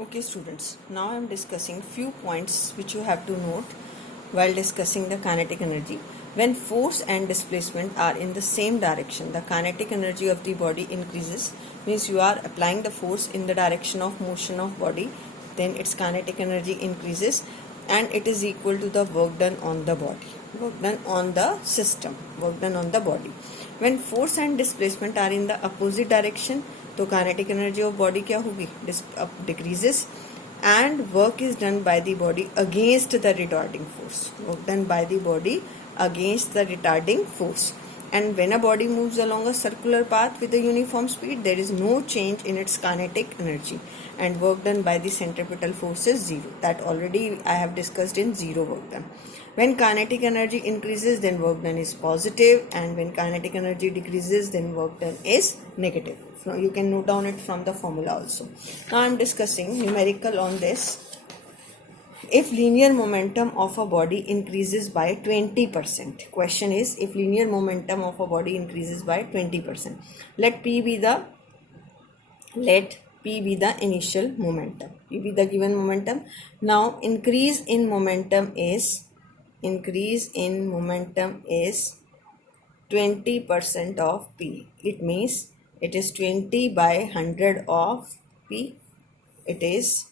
Okay students, now I am discussing few points which you have to note while discussing the kinetic energy. When force and displacement are in the same direction, the kinetic energy of the body increases. Means you are applying the force in the direction of motion of body, then its kinetic energy increases and it is equal to the work done on the body, work done on the system, work done on the body. When force and displacement are in the opposite direction, तो kinetic energy of body क्या होगी, decreases and work is done by the body against the retarding force, work done by the body against the retarding force. And when a body moves along a circular path with a uniform speed, there is no change in its kinetic energy and work done by the centripetal force is zero. That already I have discussed in zero work done. When kinetic energy increases, then work done is positive, and when kinetic energy decreases, then work done is negative. So you can note down it from the formula also. Now I am discussing numerical on this. If linear momentum of a body increases by 20%, question is if linear momentum of a body increases by 20%, let P be the initial momentum, P be the given momentum. Now increase in momentum is 20% of P. It means it is 20 by 100 of P. It is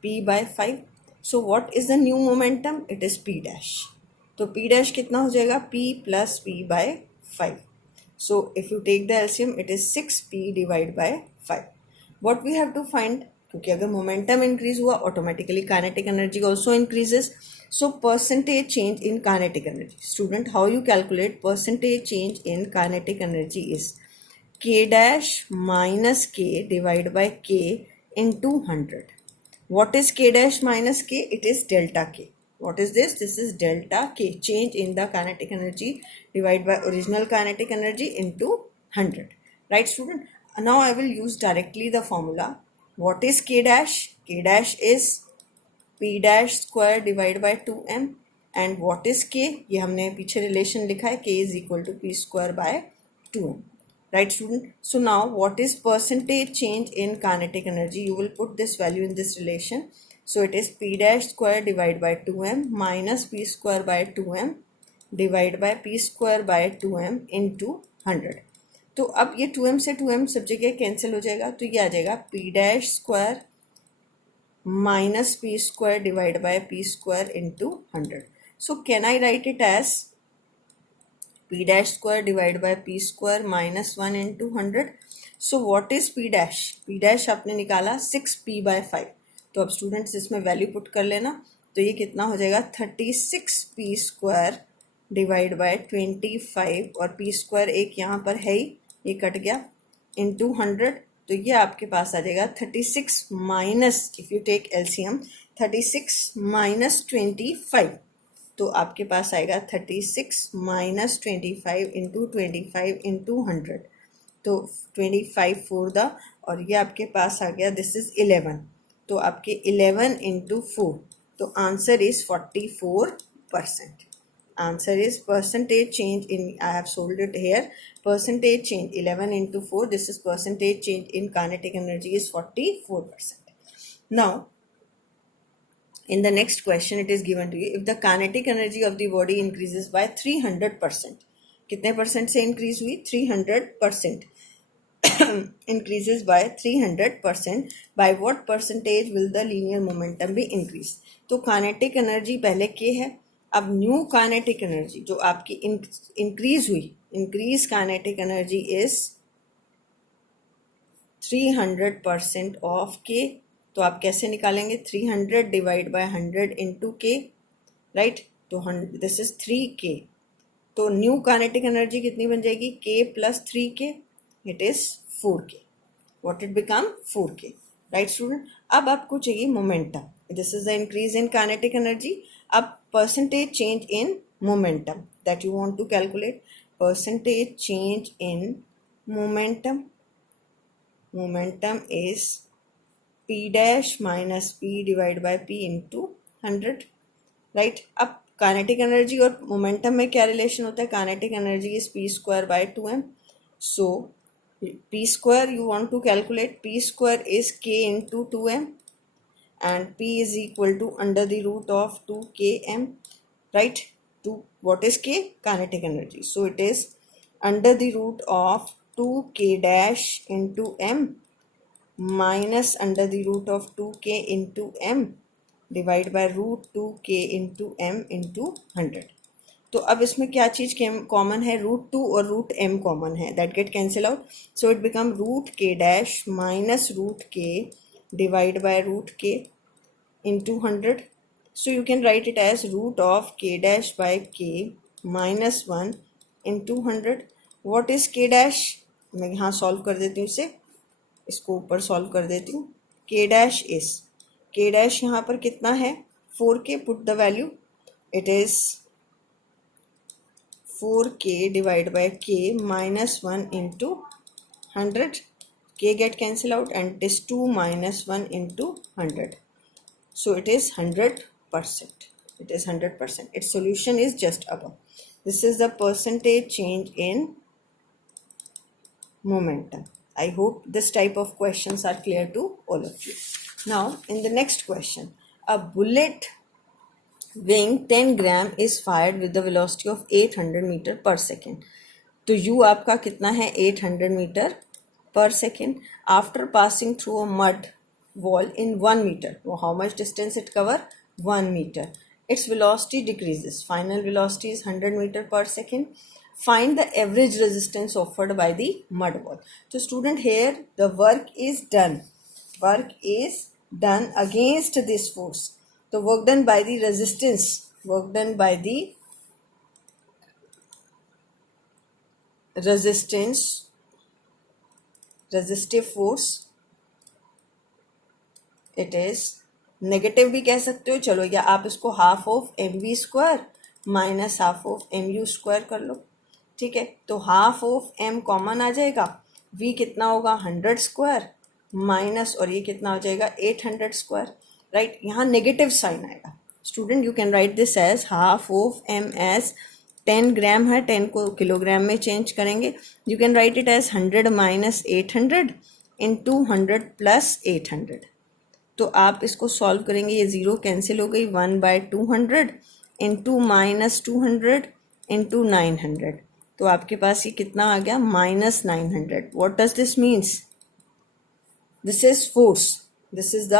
P by 5. So what is the new momentum? It is P dash. तो P dash कितना हो जाएगा? P plus P by 5. So if you take the LCM, it is 6P divided by 5. What we have to find, क्योंकि अगर momentum increase हुआ, automatically kinetic energy also increases. So percentage change in kinetic energy. Student, how you calculate percentage change in kinetic energy is K dash minus K divided by K into 100. What is K dash minus K? It is delta K. What is this? This is delta K, change in the kinetic energy divided by original kinetic energy into 100. Right student? Now I will use directly the formula. What is K dash? K dash is P dash square divided by 2m. And what is K? ये हमने पीछे relation लिखा है, K is equal to P square by 2m. Right student? So now what is percentage change in kinetic energy? You will put this value in this relation. So it is P dash square divided by 2m minus P square by 2m divided by P square by 2m into 100. तो अब ये 2m से 2m सब जगह cancel हो जाएगा, तो ये आ जाएगा P dash square minus P square divided by P square into 100. So can I write it as P dash square divided by P square minus 1 into 100. So what is P dash? P dash आपने निकाला 6P by 5. तो अब students इसमें value put कर लेना, तो ये कितना हो जाएगा 36P स्क्वायर डिवाइड बाय 25 और P स्क्वायर एक यहाँ पर है ही, ये कट गया, इंटू 100. तो ये आपके पास आ जाएगा 36 minus, if you take LCM 36 minus 25, तो आपके पास आएगा 36 माइनस 25 इंटू 25 इंटू 100. तो 25 फोर द, और ये आपके पास आ गया दिस इज 11. तो आपके 11 इंटू 4, तो answer is 44%. Answer is percentage change in, I have sold it here, percentage change 11 into 4, this is percentage change in kinetic energy is 44%. Now in the next question it is given to you, if the kinetic energy of the body increases by 300%, कितने percent से increase हुई? 300%. increases by 300%, by what percentage will the linear momentum be increased? तो kinetic energy पहले K है, अब new kinetic energy जो आपकी increase हुई, increase kinetic energy is 300% of के. तो आप कैसे निकालेंगे? 300 डिवाइड बाय 100 इंटू के, राइट. तो दिस इज 3K. तो न्यू काइनेटिक एनर्जी कितनी बन जाएगी? K plus 3K, it is 4K. What it become? 4K. Right student? अब आपको चाहिए momentum. This is the increase in kinetic energy. अब percentage change in momentum that you want to calculate. Percentage change in momentum is P dash minus P divided by P into 100, right. अब kinetic energy और momentum में क्या relation होता है? kinetic energy is P square by 2m. So p square you want to calculate. P square is k into 2m, and p is equal to under the root of 2km, right? To what is k? Kinetic energy. So it is under the root of 2k dash into m minus under the root of 2k into m divide by root 2k into m into 100. तो अब इसमें क्या चीज़ common है? Root 2 और root m common है. That get cancel out. So it become root k dash minus root k divide by root k into 100. So you can write it as root of k dash by k minus 1 into 100. What is k dash? मैं यहाँ solve कर देती हूँ इसे, इसको ऊपर solve कर देती हूँ. k dash is, k dash यहाँ पर कितना है? 4k. Put the value. It is 4k divide by k minus 1 into 100. k get cancel out and it is 2 minus 1 into 100. So it is 100%. It is 100%. Its solution is just above. This is the percentage change in momentum. I hope this type of questions are clear to all of you. Now, in the next question, a bullet weighing 10 gram is fired with the velocity of 800 meter per second. तो u आपका कितना है? 800 meter per second. After passing through a mud wall in 1 meter. So how much distance it cover? 1 meter. Its velocity decreases. Final velocity is 100 meter per second. Find the average resistance offered by the mud wall. So student, here the work is done. Work is done against this force. The work done by the resistance. Work done by the resistive force. It is negative भी कह सकते हो, चलो, या आप इसको half of m v square minus half of m u square कर लो. ठीक है, तो हाफ ऑफ एम कॉमन आ जाएगा. वी कितना होगा? 100 स्क्वायर माइनस, और ये कितना हो जाएगा? 800 स्क्वायर. राइट, यहाँ नेगेटिव साइन आएगा. Student, you can write this as half of m as 10 gram है, 10 को किलोग्राम में चेंज करेंगे. You can write it as 100 minus 800 into 100 plus 800. तो आप इसको सॉल्व करेंगे, ये ज़ीरो कैंसिल हो गई. 1/200 इंटू माइनस 200 इंटू 900. तो आपके पास ये कितना आ गया? -900. What does this means? This is force. This is the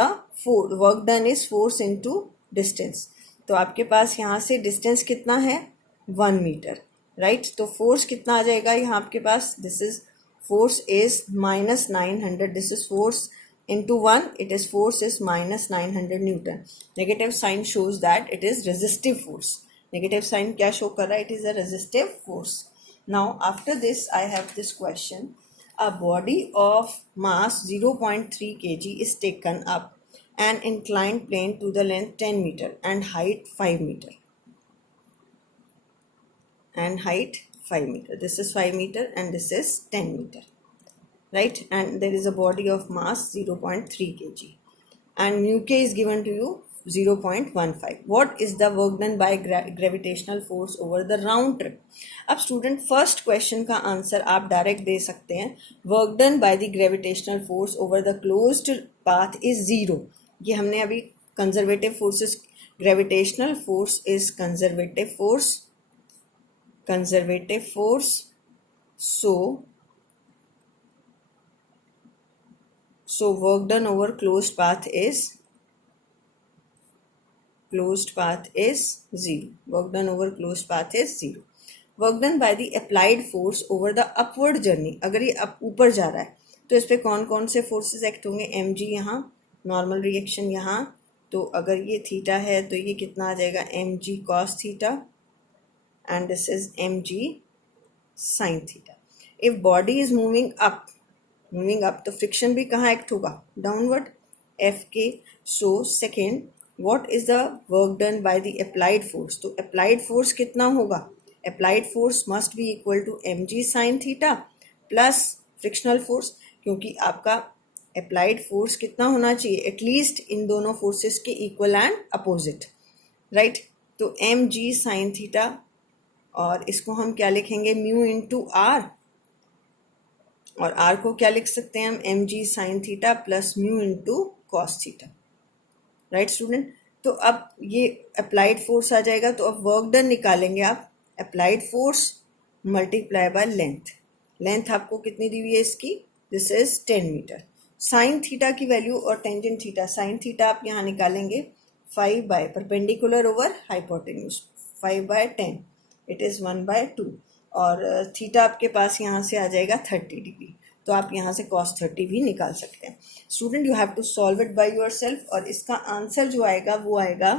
work done is force into distance. तो आपके पास यहाँ से डिस्टेंस कितना है? 1 मीटर. राइट, तो फोर्स कितना आ जाएगा यहाँ आपके पास? This is force is -900. This is force into 1, it is force is -900 Newton. Negative sign shows that it is resistive force. Negative sign क्या show कर रहा है? It is a resistive force. Now after this I have this question. A body of mass 0.3 kg is taken up an inclined plane to the length 10 meter and height 5 meter. And height 5 meter. This is 5 meter and this is 10 meter. Right, and there is a body of mass 0.3 kg and mu k is given to you 0.15. what is the work done by gravitational force over the round trip? अब student, first question का answer आप direct दे सकते हैं. Work done by the gravitational force over the closed path is 0. ये हमने अभी conservative forces, gravitational force is conservative force. So work done over closed path is 0. Work done over closed path is 0. Work done by the applied force over the upward journey. अगर ये ऊपर जा रहा है तो इस पे कौन कौन से फोर्सेस एक्ट होंगे? एम जी यहाँ, नॉर्मल रिएक्शन यहाँ. तो अगर ये थीटा है तो ये कितना आ जाएगा? M g cos theta and this is m g sine theta. If body is moving up, तो फ्रिक्शन भी कहाँ एक्ट होगा? Downward, f k. So second, what is the work done by the applied force? तो applied force कितना होगा? Applied force must be equal to m g sine theta plus frictional force, क्योंकि आपका applied force कितना होना चाहिए? At least in दोनों forces के इक्वल एंड अपोजिट. राइट, तो एम जी साइन थीटा, और इसको हम क्या लिखेंगे? Mu into r. और आर को क्या लिख सकते हैं हम, m g sine theta plus mu into cos theta, right student. तो अब ये अप्लाइड फोर्स आ जाएगा, तो अब वर्क डन निकालेंगे आप, applied force multiply by length. Length आपको कितनी दी हुई है इसकी, this is 10 metre. Sine theta की वैल्यू और टेंजेंट थीटा, साइन थीटा आप यहाँ निकालेंगे 5 by perpendicular over hypotenuse, 5/10 it is 1/2, और थीटा आपके पास यहाँ से आ जाएगा 30 डिग्री, तो आप यहाँ से cos 30 भी निकाल सकते हैं। Student you have to solve it by yourself, और इसका आंसर जो आएगा वो आएगा,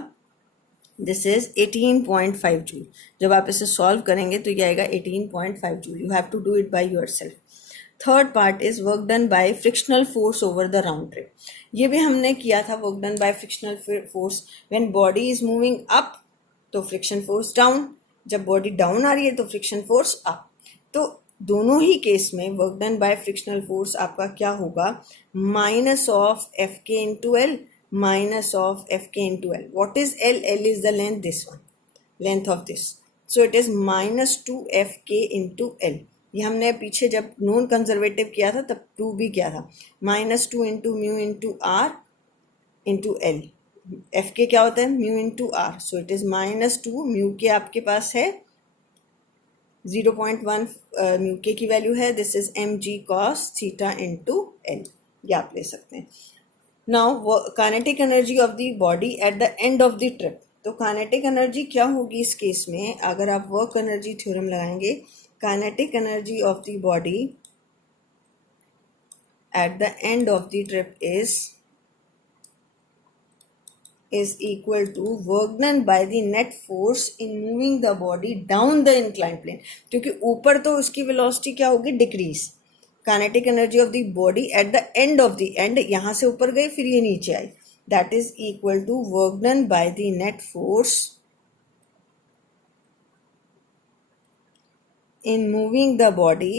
दिस इज 18.5 जूल। जब आप इसे सॉल्व करेंगे तो ये आएगा 18.5 joule. You have to do it by yourself. Third part is work done by frictional force over the round trip. ये भी हमने किया था, work done by frictional force when body is moving up तो friction force down, जब body down आ रही है तो फ्रिक्शन फोर्स अप। तो दोनों ही केस में work done by frictional force आपका क्या होगा, minus of F K into L, minus of F K into L. What is L, L is the length, this one, length of this, so it is -2 into L. ये हमने पीछे जब non conservative किया था तब prove भी किया था, -2 into mu into r into l. F k क्या होता है, mu into r, so it is -2, mu के आपके पास है 0.1, म्यू के की वैल्यू है, this is m g cos theta into L, ये आप ले सकते हैं। Now kinetic energy of the body at the end of the trip, तो काइनेटिक एनर्जी क्या होगी इस केस में, अगर आप वर्क एनर्जी थ्योरम लगाएंगे, kinetic energy of the body at the end of the trip is equal to work done by the net force in moving the body down the inclined plane, क्योंकि ऊपर तो उसकी velocity क्या होगी, decrease. Kinetic energy of the body at the end of the end, यहाँ से ऊपर गई फिर ये नीचे आई, that is equal to work done by the net force in moving the body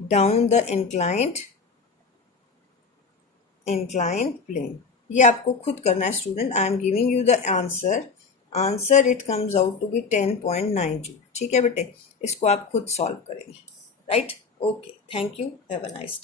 down the inclined plane। ये आपको खुद करना है student, I am giving you the answer it comes out to be 10.9 joule. ठीक है बेटे, इसको आप खुद सॉल्व करेंगे, right. Okay, thank you, have a nice day.